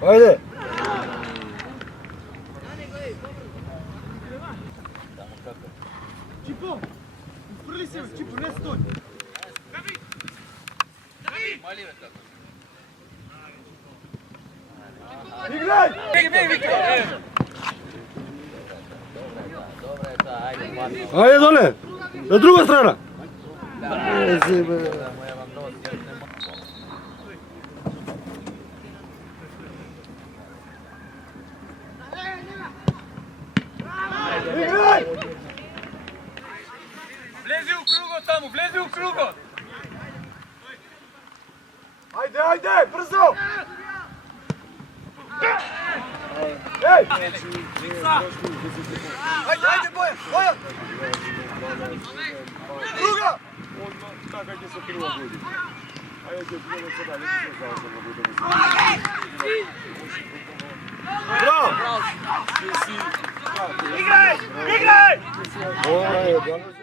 Haydi. Чипо! Прыли се, Чипо, не стой! Играй! Ajde dole, na druga strana. Играй! Влези u krugo tamo, влези u krugo! Ajde, ajde, brzo! Ej! Ajde, ajde, Bojan, Bojan! Druga! Така ќе се прилагоди. Ајде ќе бидеме сега, не се знае за да бидеме. Браво! Играй! Играй! Ой,